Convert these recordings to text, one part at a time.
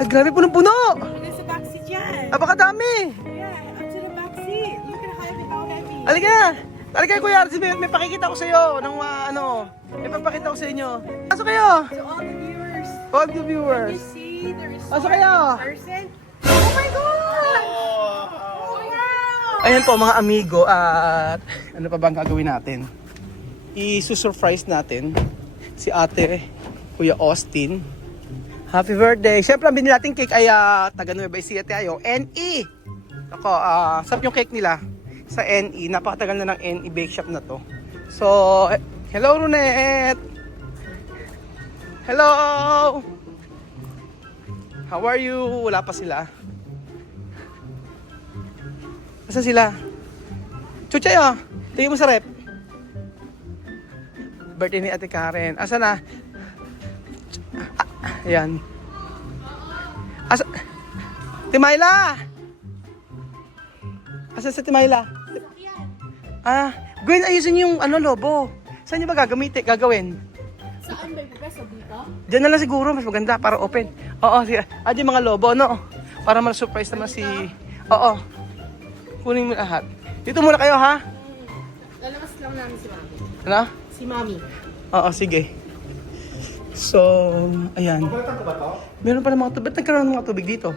Ay, grabe punong-puno! Nasa backseat yan. Napakadami! Yeah, up to the backseat. You can have it how heavy. Halika! Halika Kuya Arzi, may pakikita ko sa iyo ng may papakita ko sa inyo. Pasok kayo! To all the viewers, All the you viewers. see the resort Pasok kayo! in person. Oh my God! Oh, wow! Ayan po mga amigo at ano pa bang gagawin natin? I-surprise natin si ate, Kuya Austin. Happy birthday! Siyempre ang binili natin cake ay taga Nueva Ecija tayo, NE! Ako, sarap yung cake nila sa NE. Napakatagal na ng NE bake shop na to. So, hello Runette! Hello! How are you? Wala pa sila. Asan sila? Chuchay oh! Tingin mo sa rep. Birthday ni Ate Karen. Asa na? Ayan. Asa? Timayla! Asa sa Timayla? Gwen, ayusin yung lobo. Saan niyo ba gagawin? Saan ba yung pwesto dito? Diyan na lang siguro, mas maganda para open. Oo, yung mga lobo, no? Para ma-surprise naman si... Oo. Kunin mo lahat. Dito muna kayo, ha? Lalabas lang namin si Mami. Ano? Si Mami. Oo, sige. So, ayan. Meron pala mga tubig. Ba't nagkaroon ng mga tubig dito?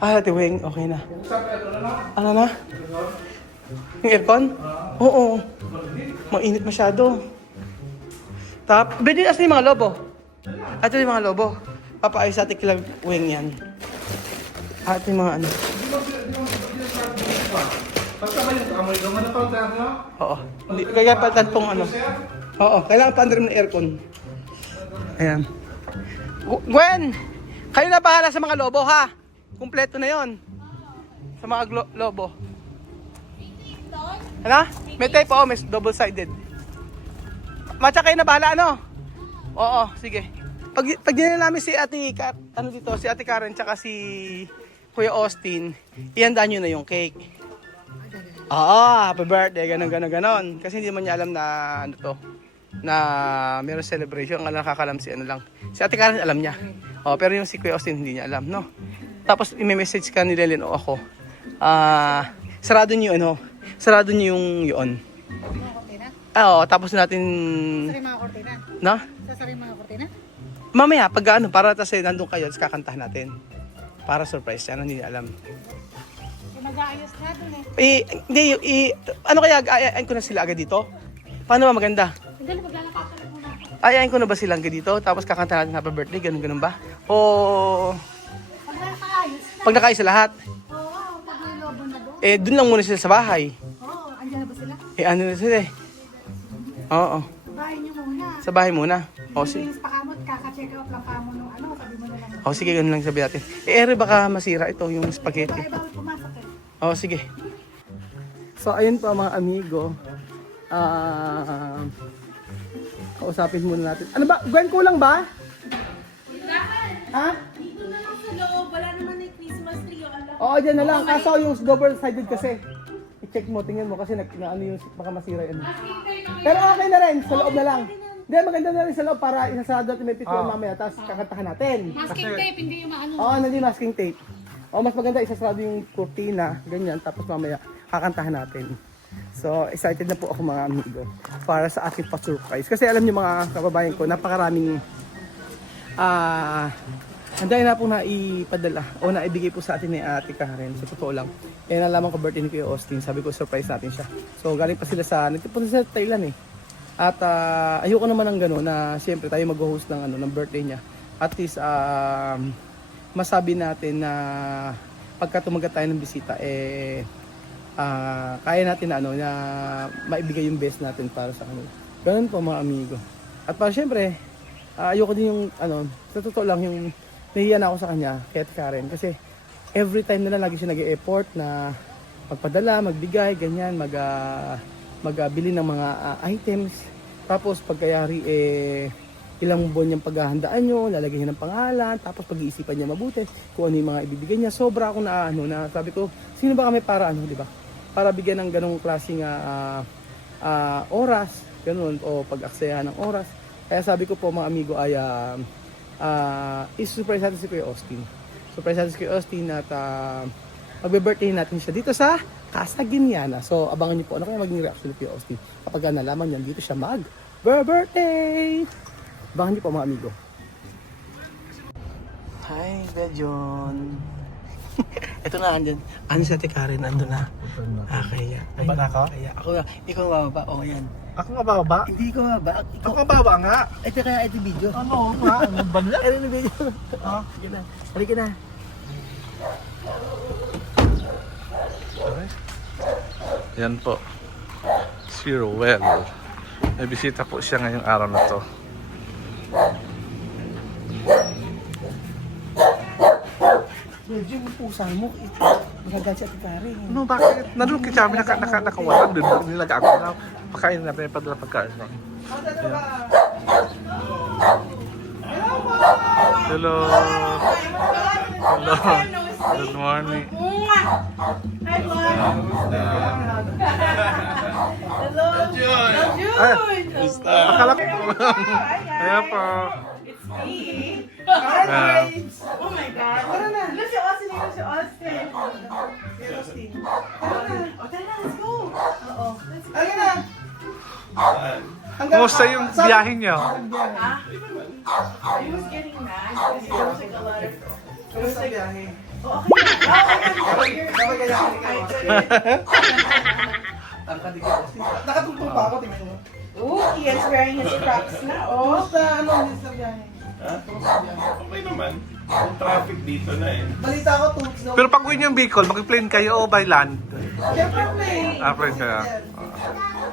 Ate Weng, okay na. Ano na? Yung aircon? Oo. Mainit masyado. Pwede asan yung mga lobo? Ito yung mga lobo. Papaayos sa Ate Weng yan. Ate yung mga ano. Oo. Kaya palitan pong ano. Oo, kailangan pa ng aircon. Ayan. Gwen! Kayo na bahala sa mga lobo ha. Kumpleto na yon. Sa mga lobo. Ano? May tape may double-sided. Matcha kayo na bahala ano? Oo, sige. Pag dinala namin si Ate si Ate Karen tsaka si Kuya Austin, ihandaan nyo na yung cake. Happy birthday, ganon. Kasi hindi man niya alam na na mayroong celebration. Ang nakakalam si Si Ate Karen alam niya. Pero yung si Kuya Austin hindi niya alam, no? Tapos i-message ka ni Lelen o ako. Sarado niyo yung yun. Tapos natin... Sasari mga kortina? No? Sasari mga kortina? Mamaya, pag para kasi nandun kayo, tapos kakantahan natin. Para surprise yan, hindi niya alam. Mag-aayos na dun eh. Ano kaya, ayayin ko na sila agad dito? Paano ba maganda? Hindi, maglalakasan na muna. Ayayin ko na ba sila agad dito? Tapos kakanta natin happy birthday, ganun ba? O Pag nakaayos na. pag nakaayos sa lahat? Oo, pag may lobo na doon. Dun lang muna sila sa bahay. Oo, andyan na ba sila? Ano na sila eh? Oo, Bahay niyo muna. sa bahay muna. Sige. Linis pa kamot, kaka-check out lang kamo nung sabi mo na lang. Sige, ganun lang sabi natin. Ere baka masira ito yung spaghetti. Ay, bawal pumasok Sige. So, ayun pa mga amigo. Kausapin muna natin. Ano ba? Gwen, kulang ba? Ha? Dito na lang sa loob, wala naman na Christmas tree o alam. Oo, dyan na lang. Kaso yung double-sided kasi. I-check mo, tingnan mo kasi ano yung baka masira yun. Pero okay na rin, sa loob na lang. Hindi, maganda na rin sa loob para isasado natin may pituan mamaya, tapos kakantahan natin. Masking tape, hindi yung maano. Oo, hindi masking tape. Mas maganda isasado yung kurtina, ganyan, tapos mamaya kakantahan natin. So, excited na po ako mga amigo para sa aking pa-surprise. Kasi alam niyo mga kababayan ko, napakaraming anday na po na ipadala o na ibigay po sa atin ni Ate Karen. Sa totoo lang. Nalaman ko birthday ni Kuya Austin. Sabi ko surprise natin siya. So galing pa sila nagpunta sa Thailand eh. At ayoko naman ng gano'n na siyempre tayo mag-host ng birthday niya. At least masabi natin na pagka tumagat tayo ng bisita kaya natin na maibigay yung best natin para sa kanila. Ganun po mga amigo. At para siyempre ayoko din yung sa totoo lang yung nahiya na ako sa kanya, kay Karen, kasi every time na lang lagi siya nag-e-effort na magpadala, magbigay, ganyan, magbili ng mga items. Tapos pagkayari ilang buwan niyang paghahandaan nyo, lalagyan niya ng pangalan, tapos pag-iisipan niya mabuti kung ano yung mga ibibigay niya. Sobra ako na sabi ko, sino ba kami para di ba? Para bigyan ng ganong klaseng oras, ganun, o pag-aksayahan ng oras. Kaya sabi ko po mga amigo ay is surprise natin si Kuya Austin. Surprise natin si Kuya Austin at magbe-birthday natin siya dito sa Casa Guiniana. So abangan niyo po ano kaya maging reaction ni Kuya Austin kapag nalaman niya dito siya mag-birthday. Abangan niyo po mga amigo. Hi, Bejon. Ito na, andyan. Ano si Ate Karen, andun na. Kaya. Baba na ako? Kaya. Ako na. Ikaw bababa. O, yan. Ako nga bababa? Hindi ko bababa. Ikaw. Ako bababa nga. Ito kaya, ito video. Ano nga? Ano ba niya? Ito na video. Sige na. Halika na. Yan po. Si Rowell. May bisita po siya ngayong araw na to. Medyo yung pusa mo. Magagal si Ate Karen. Ano, bakit? Nandun kami nakawalan doon. Nilaga ako na. Pakain na, pinapad na pagkain na. Hello. Hello. Good morning. Hi, Vlog. Hello. Jun. Akala ko. Ayan po. It's me. Ah. Oh my God. Look at Austin. Look at Austin. Oh, tara na. Let's go. Oo. Let's go. Halika na. Kumusta yung biyahe niyo? Ah, I was getting mad because there was like a lot of... Kamusta ang biyahe? Oh, okay. Tangkad ikaw. Nakatungtong pa ako, tingnan mo. Ooh, he is wearing his Crocs na. Oh. Kamusta? Ano? Kamusta ang biyahe? Kamusta ang biyahe? Okay naman. Yung traffic dito na eh. Balita ko, 2 weeks na. Pero pag uwi niyo yung Bicol, mag-plane kayo o by land? Siyempre, plane. Plane kaya.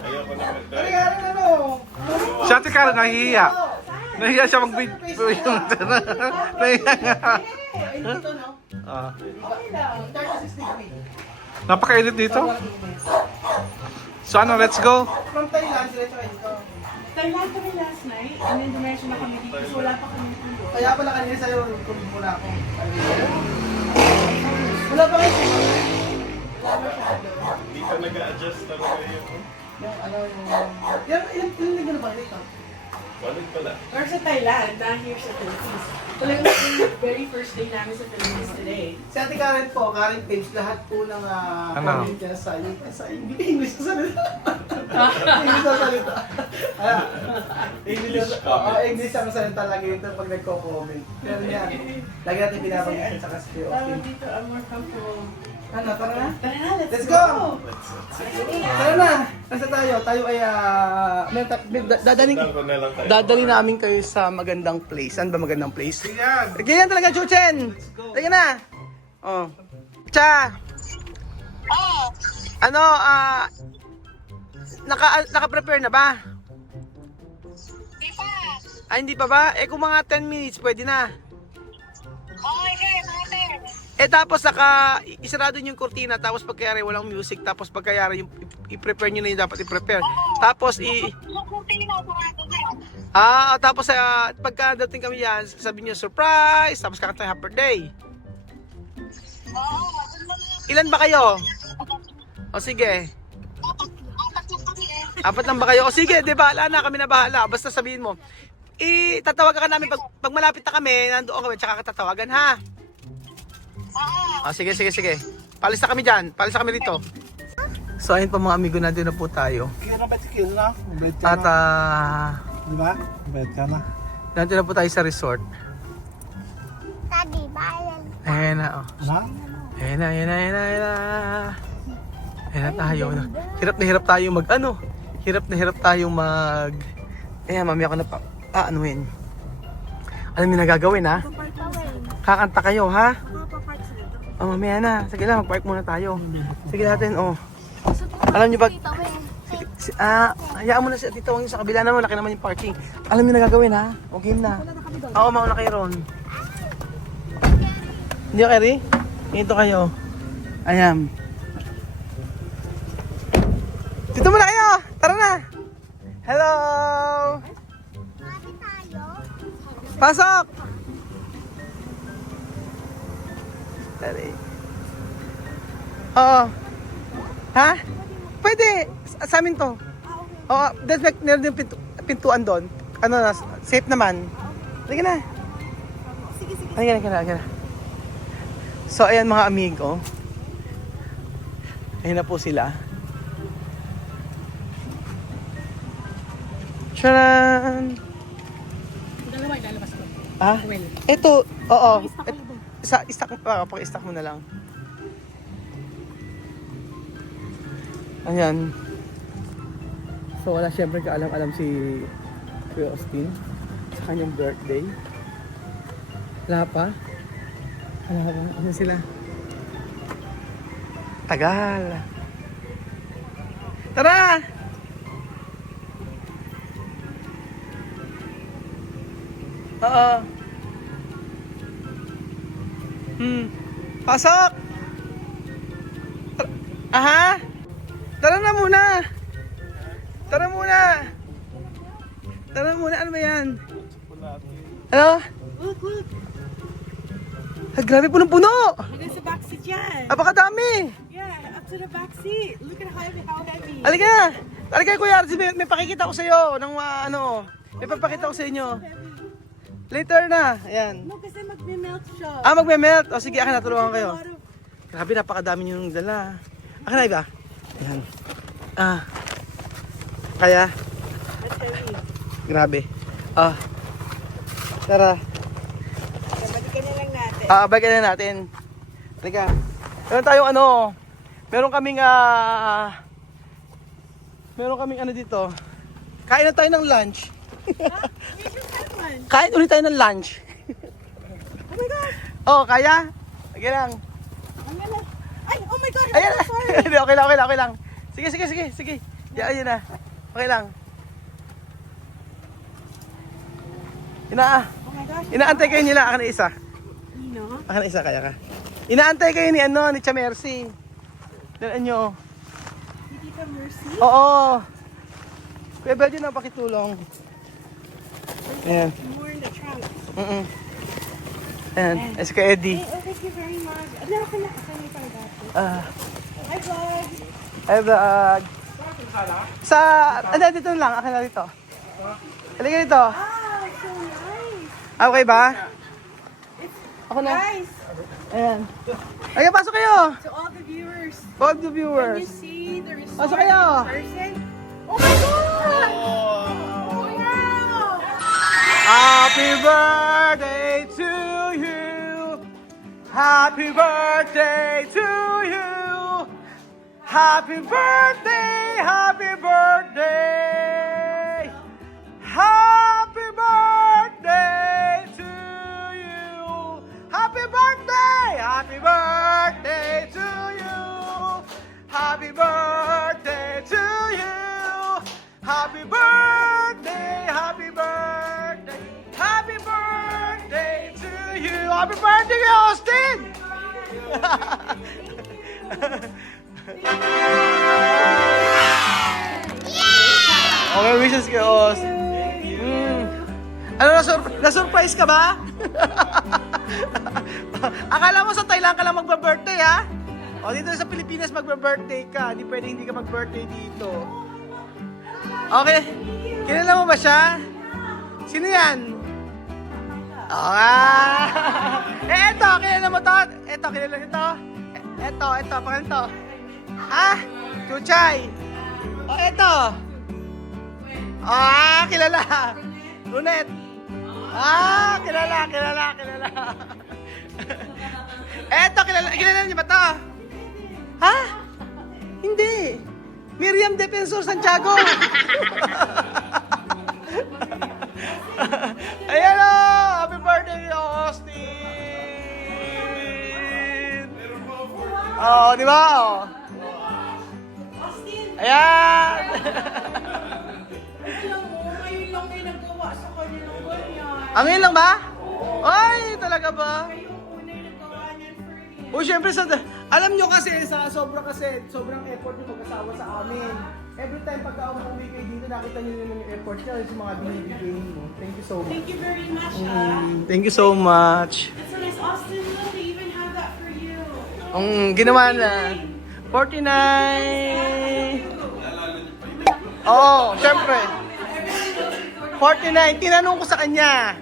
Ayoko na Ate mag-drive. Karen, ano? Si Ate Karen nahihiya. Nahihiya siya mag-video. Nahihiya nga. Ay, dito, no? Okay lang. 36 degree. Napakainit dito. So ano, let's go. From Thailand, sila tsaka dito. Thailand kami last night and then dumiretso na kami dito. So wala pa kami dito. Kaya pala kanina sa'yo, tulog muna ako. Wala pa kayo. Wala masyado. Hindi ka nag-a-adjust talaga yung... Yung ano yung... Yung nagano ba dito? Wallet pala. Or sa Thailand, not here sa Philippines. Talagang yung very first day namin sa Philippines today. Si Ate Karen po, Karen Page, lahat po ng Ano? comment niya sa hindi English ko salita. English ang salita. English comment. English ang salita lagi ito pag nagko-comment. Pero yan, lagi natin binabanggit sa kasi Dito, I'm more comfortable. Ano, tara na? Tara na, Let's go! Tara na! Nasa tayo? Tayo ay Saan ko na lang tayo. dadali namin kayo sa magandang place. Saan ba magandang place? Yan. Ganyan talaga, Chuchen! Sige na! Oh. Cha! Ano, naka-prepare na ba? Di pa. Ay, hindi pa ba? Eh, kung mga 10 minutes, pwede na. Okay, okay. Eh, tapos isarado nyo yung kurtina, tapos pagkayari walang music, tapos pagkayari yung i-prepare nyo na yung dapat i-prepare. Tapos tapos pagka dating kami yan, sabi nyo surprise, tapos kakanta yung happy birthday. Ilan ba kayo? O sige. Apat lang ba kayo? O sige, di bahala na, kami na bahala. Basta sabihin mo. Tatawagan ka namin pag malapit na kami, nandoon kami, tsaka katatawagan ha. Sige. Palis na kami dyan. Palis na kami rito. So ayun pa mga amigo, nandun na po tayo. Kaya na ba tikil na? Bayad ka At na. Di ba? Bayad ka na. nandun na po tayo sa resort. Tadi, bayan. Ayan na, oh. Ano? Ayan na. Ayan na tayo. Hirap na hirap tayo mag, Hirap na hirap tayo mag... Ayan, mamaya ko na pa... anuhin. Alam mo na gagawin, ha? Kakanta kayo, ha? Mamaya na. Sige lang, mag-park muna tayo. Sige natin, Alam niyo pag... hayaan mo na si Tita Wang yung sa kabila naman, laki naman yung parking. Alam niyo na gagawin, ha? O game na. Oo, mauna kayo ron. Hindi okay, Ri? Ito kayo. Ayan. Dito muna kayo! Tara na! Hello! Pasok! Tari. Oo. Ha? Pwede! Sa amin to. Oo, meron din pintuan doon. Safe naman. Sige na. Halika na. So, ayan mga amigo. Ayan na po sila. Tcharan! Dalawa, ilalabas ko. Ah? Well. Ito, oo. Pang-stack ko doon. Pag-stack mo na lang. Ayan. So, wala syempre kaalam-alam si Kuya Austin sa kanyang birthday. Wala pa? Ano sila? Tagal. Tara! Oo. Pasok! Aha! Tara na muna! Tara muna! Ano ba yan? Ano? Look. Ay, grabe, punong-puno! There's a back seat yan. Apakadami! Yeah, up to the back seat. Look at how heavy. Halika Kuya Arzi, may pakikita ko sa iyo ng may papakita ko sa inyo. Later na, ayan. No, kasi magme-melt siya. Magme-melt. O sige, akin na, tulungan kayo. Grabe, napakadami nyo nung dala. Akin na iba. Ayan. Kaya? That's heavy. Grabe. Tara. Balikan na lang natin. Balikan na natin. Halika. Meron tayong meron kaming dito. Kain na tayo ng lunch. We should have one. Kain ulit tayo ng lunch. Oh my gosh. Kaya? Sige lang. Ang gala. Ay, oh my God. Ayan I'm na. so sorry. Hindi, okay lang. Sige. Ayan na. Okay lang. Oh my gosh. Inaantay kayo nila. Akin na isa. Nino? Akin na isa, kaya ka. Inaantay kayo ni Tia Mercy. Dalaan nyo. Si Tita Mercy? Oo. Kuya Belgian na pakitulong. Ayan. More in the trunk. Ayan. Si Kuya Eddie. Hey, thank you very much. Ano ako na? Asan may pang-gato? Hi, vlog. Ay, vlog. Dito lang. Akin na dito. Halika dito. Wow, so nice. Okay ba? Ako na. Guys, Ayan. Ay, pasok kayo. to all the viewers, All the can viewers. you see the resort Pasok kayo. in person? Oh my God! Oh, wow! Happy birthday to you. Happy birthday to you. Happy birthday. Happy birthday. Happy birthday to you. Happy birthday. Happy birthday to you. Happy birthday to you. Happy birthday. Happy birthday. Happy birthday to you. Happy birthday, Austin. Okay, wishes kay Aus. Ano, na-surprise ka ba? Akala mo sa Thailand ka lang magba-birthday, ha? O, dito sa Pilipinas magba-birthday ka. Hindi pwede hindi ka mag-birthday dito. Okay. Kilala mo ba siya? Sino yan? Eto, kilala mo to? Eto, kilala nito? Eto, pangalan to. Chuchay. Eto. Kilala. Lunet. Kilala. Eto, kilala niyo ba to? Ha? Hindi. Miriam Defensor Santiago. Ayan o! Happy birthday, Austin! Di ba? Ayan! Alam mo, ngayon lang may nagawa sa kanya ng ganyan. Ngayon lang ba? Ay, talaga ba? Kayo una yung nagawa niyan for him. Siyempre, alam nyo kasi, sobrang effort nyo mag-asawa sa amin. Every time pagka umuwi kayo dito, nakita nyo naman yung effort niya sa mga binibigay mo. Thank you so much. Thank you very much, Thank you so much. That's so nice. Austin, look, they even have that for you. Ang ginawa na. 49. Oo, syempre. 49. Tinanong ko sa kanya.